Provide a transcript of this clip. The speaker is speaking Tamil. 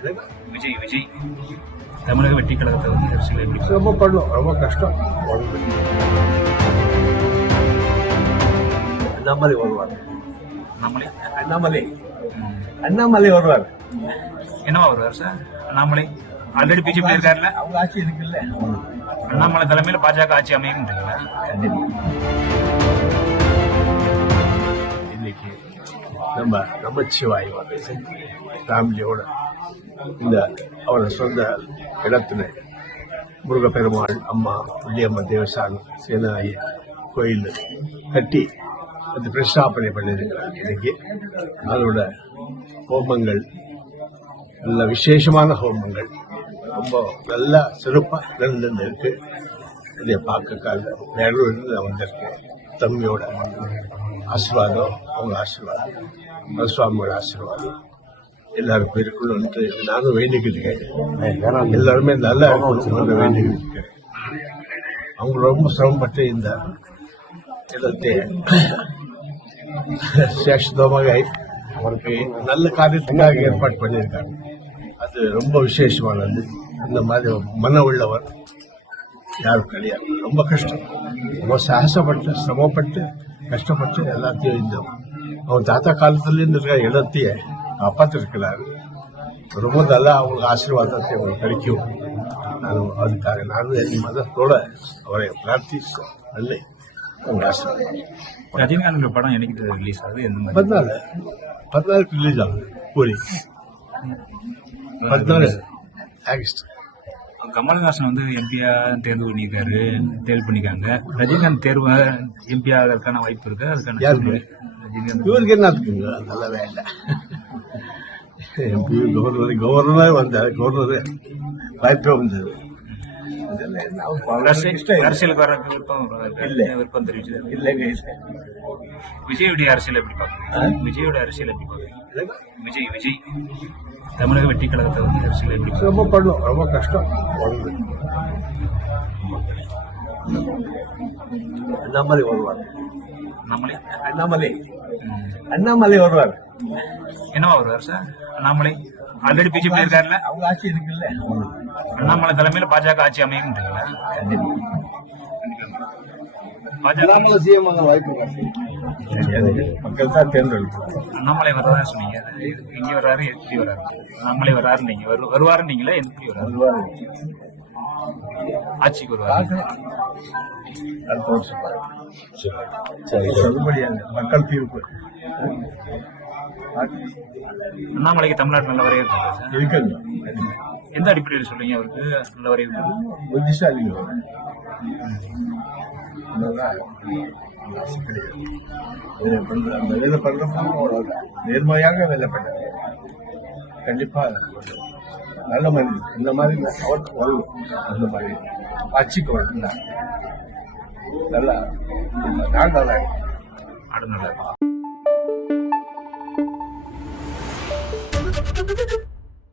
விஜய் விஜய் தமிழக வெற்றி கழகத்தை வந்து அரசியல் எப்படி சிரமப்படணும் ரொம்ப கஷ்டம். அண்ணாமலை வருவார் நம்மளே அண்ணாமலை அண்ணாமலை வருவார் என்னவா வருவார் சார் அண்ணாமலை ஆல்ரெடி பிஜேபி இருக்காருல்ல அவங்க ஆட்சி இருக்குல்ல அண்ணாமலை தலைமையில் பாஜக ஆட்சி அமையும்ன்றீங்களா நம்ம நமச்சிவாய் ஃபேமிலியோட இந்த அவரை சொந்த இடத்துல முருகப்பெருமாள் அம்மா புள்ளியம்மன் தேவசாமி சேனாயி கோயில் கட்டி அது பிரஸ்தாபனை பண்ணியிருக்கிறாங்க இன்னைக்கு அதோட ஹோமங்கள் நல்ல விசேஷமான ஹோமங்கள். ரொம்ப நல்ல சிறப்பாக நடந்து இருக்கு இதை பார்க்க கால பெங்களூர்ல நான் வந்திருக்கேன். தம்பியோட ஆசீர்வாதம் அவங்க ஆசீர்வாதம். சுவாமியோட ஆசீர்வாதம். எல்லாருக்கும் இருக்கணும்ட்டு நானும் வேண்டிக்கிட்டு எல்லாருமே நல்லா இருக்கணும்னு வேண்டிக்கிட்டு இருக்கேன். அவங்க ரொம்ப சிரமப்பட்டு இந்த இடத்தை சேஷதமாக அவருக்கு நல்ல காரியத்துக்காக ஏற்பாடு பண்ணியிருக்காங்க. அது ரொம்ப விசேஷமானது. இந்த மாதிரி மன உள்ளவர் யாரும் கிடையாது. ரொம்ப கஷ்டம். ரொம்ப சாகசப்பட்டு சிரமப்பட்டு கஷ்டப்பட்டு எல்லாத்தையும் இந்த அவன் தாத்தா காலத்துல இருக்கிற இடத்தையே காப்பாத்திருக்கிறாரு ரொம்ப நல்லா அவங்களுக்கு ஆசீர்வாதத்தை அவங்களுக்கு கிடைக்கும் நான் அதுக்காக நானும் என் மதத்தோட அவரை பிரார்த்திச்சு நல்ல அவங்க ஆசீர்வாதம் ரஜினிகாந்த் படம் எனக்கு ரிலீஸ் ஆகுது எந்த மாதிரி பதினாலு பதினாலுக்கு ரிலீஸ் ஆகுது பூரி பதினாலு ஆகஸ்ட் கமல்ஹாசன் வந்து எம்பியா தேர்வு பண்ணியிருக்காரு தேர்வு பண்ணிருக்காங்க ரஜினிகாந்த் தேர்வு எம்பி ஆகிறதுக்கான வாய்ப்பு இருக்கு? அதுக்கான இவருக்கு என்ன நல்ல வேலை எம்பி கவர்னர் கவர்னர் வந்தார். கவர்னர் வாய்ப்பே வந்தது. அரசியலுக்கு வர விருப்பம் இல்ல. விருப்பம் தெரிவிச்சு இல்லைங்க இல்லை. விஜயோடைய அரசியல் எப்படி பாக்குறீங்க விஜயோட அரசியல் எப்படி பாக்குறீங்க விஜய் விஜய் தமிழக வெற்றி கழகத்தை வந்து அரசியல் எப்படி? ரொம்ப பண்ணணும் ரொம்ப கஷ்டம். அண்ணாமலை வருவார் நம்மளே அண்ணாமலை அண்ணாமலை வருவார் என்னவா வருவார் சார் அண்ணாமலை ஆல்ரெடி பிஜேபி இருக்காருல்ல அவங்க ஆட்சி இருக்குல்ல அண்ணாமலை தலைமையில் பாஜக ஆட்சி அமையும்ன்றீங்களா பாஜக மக்கள் தான் தேர்ந்தெடுப்பாங்க அண்ணாமலை வர்றதா சொன்னீங்க இங்க வர்றாரு எப்படி வர்றாரு அண்ணாமலை வர்றாரு நீங்க வரு- வருவாரு நீங்களா எப்படி வர்றாரு ஆட்சிக்கு வருவாரு அடுத்த வருஷம். சரி மக்கள் தீர்ப்பு அண்ணாமலைக்கு தமிழ்நாட்டு நல்ல வரவேற்பு இருக்குங்க எந்த அடிப்படையில் சொல்றீங்க அவருக்கு நல்ல வரவேற்பு கிடையாது. வேலை பண்றப்போ. நேர்மையாக வேலை பண்ணாங்க கண்டிப்பா நல்ல மனிதன் இந்த மாதிரி அவருக்கு வரணும் அந்த மாதிரி ஆட்சிக்கு வரணும் நல்லா நாள் நல்லா. நாடு நல்லா Thank you.